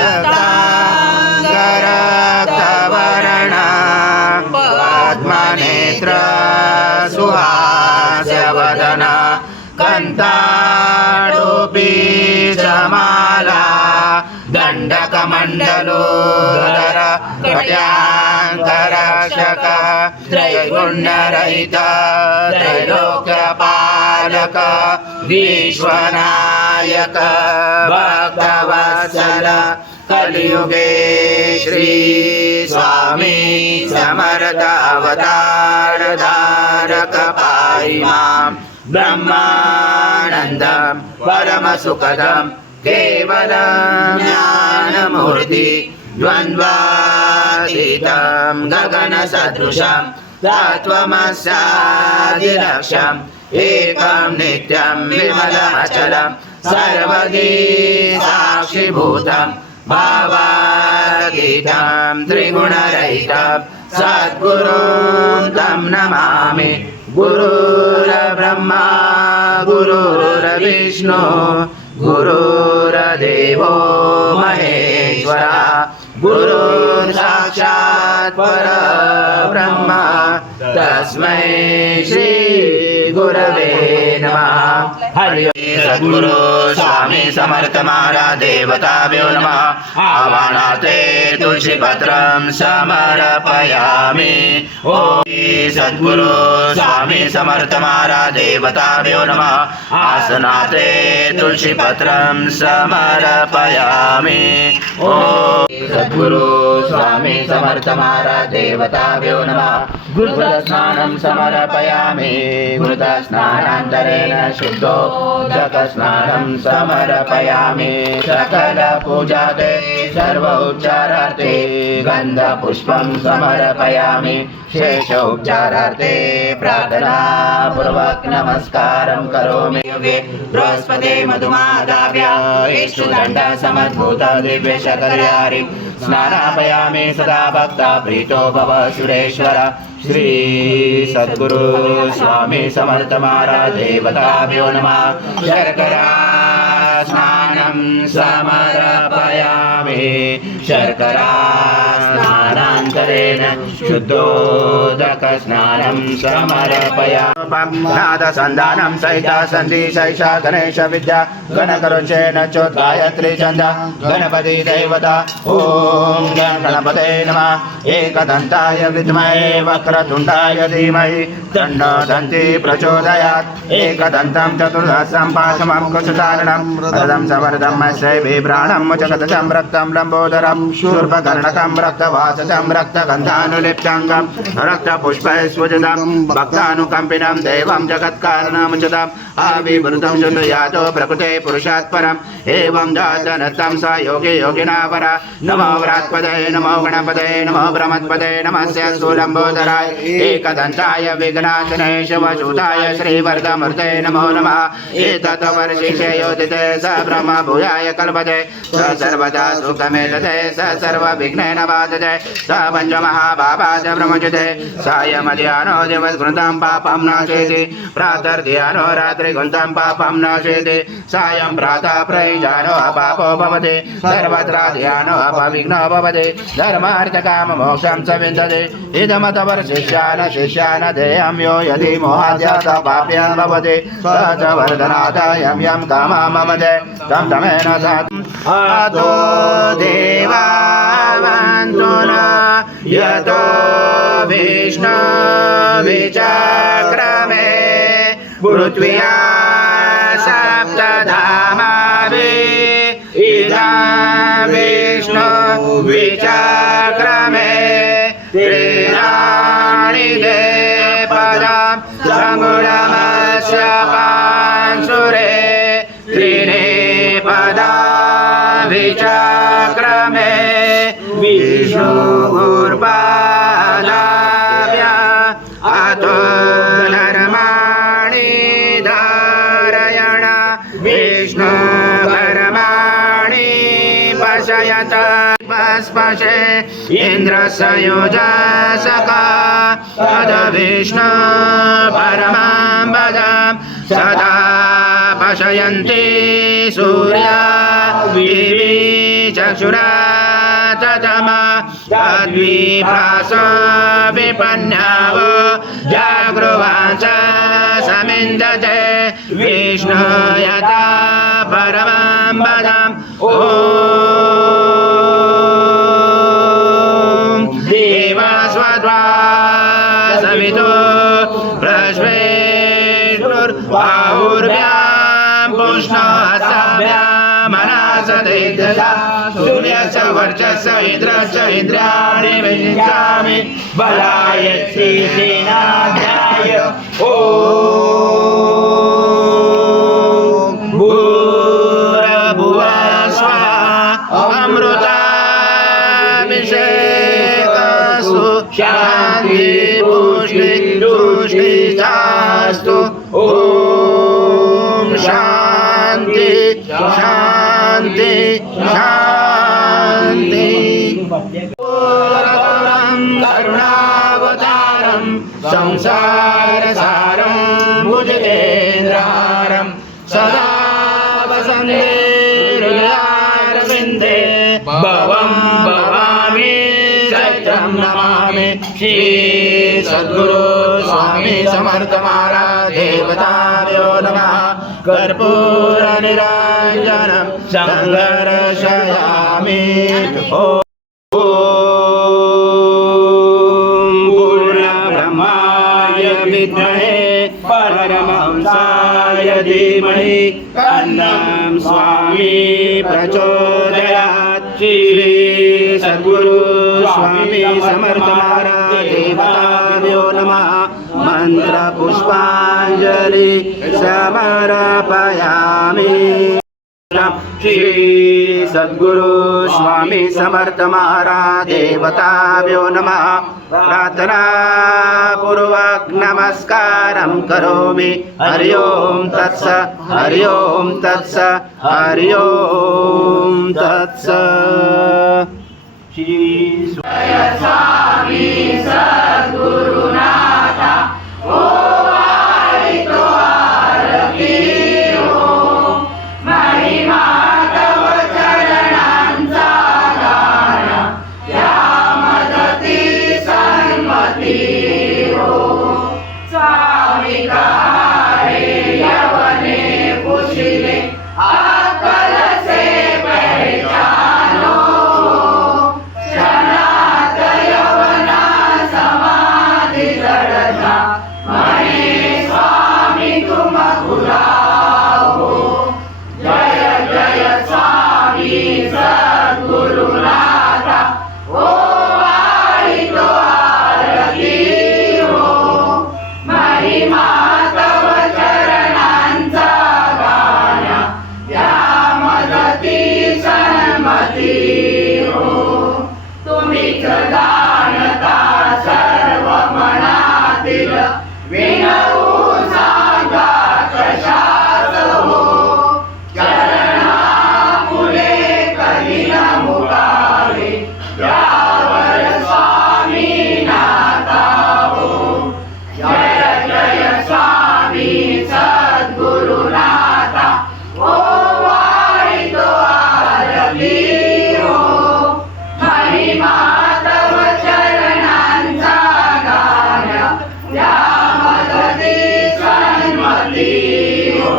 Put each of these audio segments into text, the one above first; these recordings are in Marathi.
रक्तांगरक्तवर्णा पद्मनेत्र सुहास्यवदना कंठाटोपी चमाला दंडकमंडलोदर कट्यांकरक्षक त्रैगुण्यरहित त्रैलोक्यपालक विश्वनायक भक्तवत्सल कलियुगे श्री स्वामी समर्थ अवतार धारक पाहि मां ब्रह्मानंदं परमसुखदं केवलं ज्ञानमूर्ति द्वन्द्वातीतं गगनसदृशं तत्त्वमस्यादिलक्ष्यम् एकं नित्यं विमलमचलं सर्वदी साक्षिभूतं भावातीतं त्रिगुणरहितं सद्गुरुं तं नमामि गुरुर्ब्रह्मा गुरुर्विष्णु गुरुर्देवो महेश्वरा गुरुः साक्षात् परब्रह्म तस्मै श्री गुरवे नमः। हरि ओम। सद्गुरु स्वामी समर्थ महाराज देवताभ्यो नमः। आवाहनार्थे तुलसीपत्रं समर्पयामि। ओम सद्गुरु स्वामी समर्थ महाराज देवताभ्यो नमः। आसनार्थे तुलसीपत्रं समर्पयामि। ओम सद्गुरु स्वामी समर्थ महाराज देवताभ्यो नमः। गुरुस्नानं समर्पयामि। गुरुस्नानान्तरेण शुद्धोदकस्नानं समर्पयामि। सकलपूजाते सर्वोपचारार्थे गन्धपुष्पं समर्पयामि। शेषोपचारार्थे प्रार्थनापूर्वक नमस्कारं करोमि। योगे बृहस्पते मधुमादाभ्य इष्टदण्ड समद्भूत दिव्य शकर्यारि स्नानापयामि सदा भक्ता प्रीतो भव सुरेश्वर। श्री सद्गुरु स्वामी समर्थ महाराज देवताभ्यो नमः। शर्करा स्नानं समर्पयामि। शर्करा स्नानान्तरेण शुद्धोदक स्नानं समर्पयामि। नादसन्धानं सहिता सन्धि सैषा गणेश विद्या गणकरुचेन चोद्गायत्री छन्द गणपति देवता। ओम गणपते नमः। एकदन्ताय विद्महे वक्रतुण्डाय धीमहि तन्नो दन्ती प्रचोदयात्। एकदन्तं चतुर्दशं पाशमं कुशधारणं रदं सवर्धं मत्स्यैभिप्राणं मुचकदजं रक्तं लम्बोदरं शूर्पकर्णकं रक्तवासजं रक्तगन्धानुलिप्ताङ्गं रक्तपुष्पैस्वजदं भक्तानुकम्पिनं देवं जगत्कारणमुचितम् आविवृतं शुद्धयातो प्रकृते पुरुषात् परम् एवं जातनतं स योगी योगिना वर। नमो व्रात्पदे नमो गणपते नमो ब्रह्मत्पदे नमस्य स्थूलम्बोदराय एकदन्ताय विघ्नाशने शिवसूताय श्रीवरदमूर्ते नमो नमः। एतत् वर्षिषे योदिते स ब्रह्म भूयाय कल्पते स सर्वदा सुखमेतते स सर्वविघ्नेन बाधते स पञ्चमहापापात् ब्रह्मच्युते सायमध्याह्नो दिवसकृतं पापं नाशयति प्रातर्ध्याह्नो रात्रिकृतं पापं नाशयति सायं प्रातः प्रयुञ्जानो अपापो भवति सर्वत्र ध्यानो अपविघ्नो भवति धर्मार्थकाममोक्षं च विन्दति। इदमतवर्षिष्यान् शिष्यान् देयं यो यदि मोहाद्यात पाप्यान् भवति स च वर्धनात् यं यं कामं ममते तं तमेन साधु। अतो देवावन्तु न यतो विष्णु विचक्रमे पृथ्व्या सप्तधामाभिः इदं विष्णु विचक्रमे त्रीणानि ते पदं सङ्गुणमस्य पांसुरे त्रीणि पदा विचक्रमे विष्णुर्पादाभ्य अतो धर्माणि धारयण विष्णु कर्माणि पशयत स्पशे इन्द्रस्य योजसका तद विष्णु परमां पदं सदा पशयन्ति सूर्या दिवि चक्षुरा ततमा तद्विप्रास विपन्याव जागृवाच समिन्दते विष्णु यथा परमां पदम् ॐ देवस्वद्वा सवितो प्रश्वेष्णुर्बाहुर्भ्यां पुष्णहस्ताभ्यां मनसतेजसा सूर्यस्य वर्चस्य इन्द्रस्य इन्द्रियाणि विजिञ्चामि बलाय श्रीसेनाध्याय ॐ भूर्भुवः स्वः अमृताभिषेकस्तु शान्ति तुष्टिश्चास्तु ॐ शान्ति शान्ति शान्ति करुणावतारं संसारसारं भुजगेन्द्रहारं सदा वसन्ते हृदयारविन्दे भवं भवामि सत्यं नमामि श्री सद्गुरु स्वामी समर्थ महाराज देवताभ्यो नमः कर्पूर निराञ्जनं सङ्घर्षयामि पूर्णब्रह्माय विद्महे परमहंसाय धीमहि तन्नं स्वामी प्रचोदयात् श्री सद्गुरु स्वामी समर्थ महाराज देवताभ्यो नमः मंत्र पुष्पांजलि समर्पयामि श्री सद्गुरु स्वामी समर्थ महाराज देवताभ्यो नमः प्रार्थना पूर्वक नमस्कारं करोमि हरि ओम तत्स हरि ओम तत्स हरि ओम तत्स श्री स्वामी सद्गुरुनाथा ओ आरितो आरती हो महिमा तव चरणांचा गान या मदती सन्मती हो स्वामी कहारे यवने पुशिले अक्कल से पहचानो क्षणात यवना समाधि जडता महे स्वामी तुम भुलाओ जय जय स्वामी सद्गुरुनाथा ओ आरितो आरती हो महिमा तव चरणांचा गान या मदती सन्मती हो तुम्हीच जाणता सर्व मनातील विनवू सांगा कशाच हो चरणापुढे कधी न मुकावे त्यावर स्वामी नाथा हो जय जय स्वामी सद्गुरुनाथा ओ वाळितो आरती हो महिमा तव चरणांचा गान या मदती सन्मती हो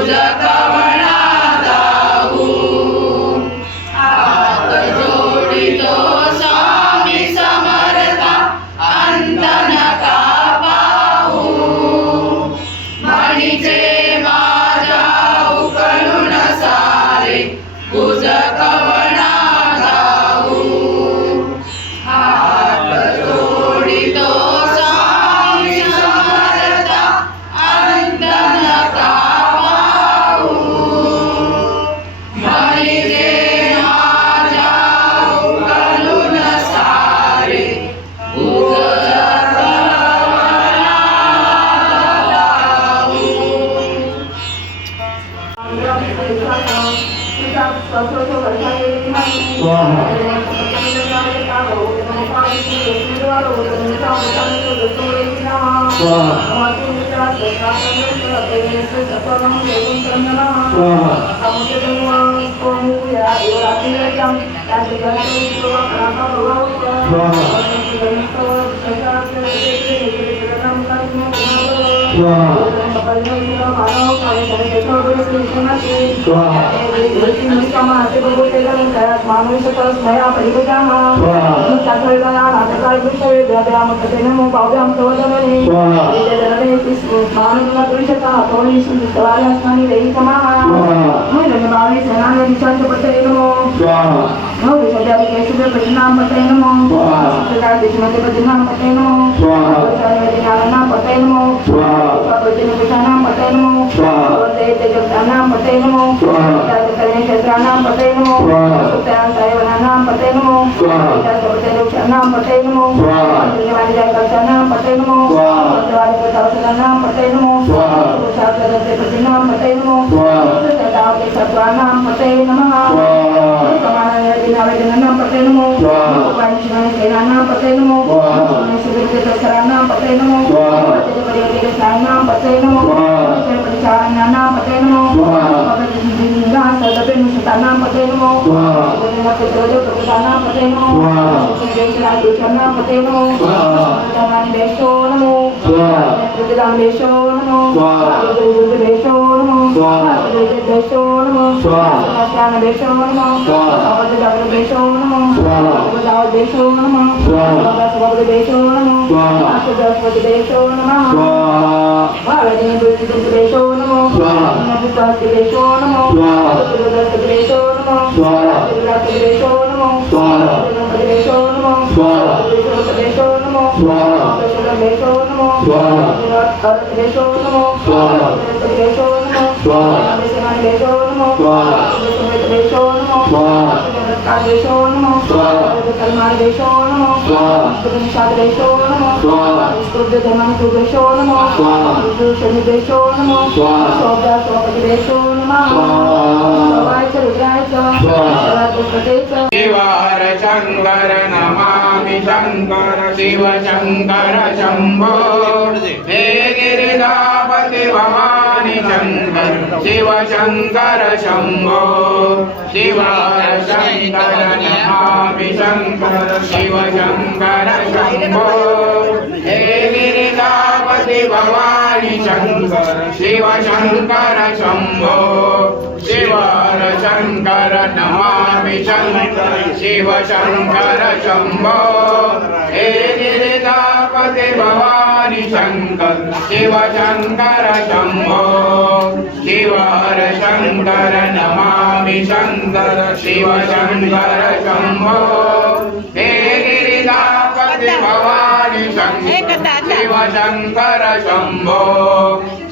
तुझ कवणा जाऊ हात जोडितो स्वामी समर्था अंत नका पाहू म्हणीचे माझ्या उकळून सारे तुझ कवणा जाऊ हात जोडितो स्वामी समर्था अंत नका पाहू म्हणीचे माझ्या उकळून सारे तुझ कवणा जाऊ शिवार शंकर नमामि शंकर शिव शंकर शंभो हे गिरिजापति भवानी शंकर शिव शंकर शंभो शिवार शंकर नमामि शंकर शिव शंकर शंभो हे गिरिजापति भवानी शंकर शिव शंकर शंभो शिवार शंकर नमामि शंकर शिव शंकर शंभो हे गिरिजापति भवानी शंकर शिव शंकर शंभो शिवार शंकर नमामि शंकर शिव शंकर शंभो हे गिरिजापति भवानी शंकर शिव शंकर शंभो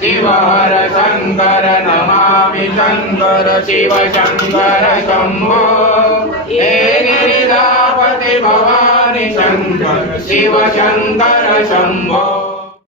शिवार शंकर नमामि शंकर शिव शंकर शंभो हे गिरिजापति भवानी शंकर शिव शंकर शंभो।